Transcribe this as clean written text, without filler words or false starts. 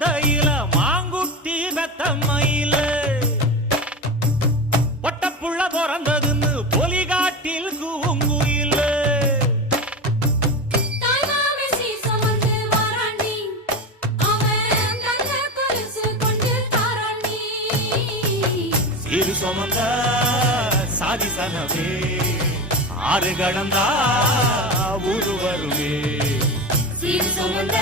மந்தையில மாங்குட்டி வெத்தம்மையில பொட்டப்புள்ள பிறந்ததுன்னு பொலிகாட்டில் கூங்குயில சீரு சுமந்த சாதிசனவே ஆறு கடந்தா ஊரு வருவே சீர் சுமந்த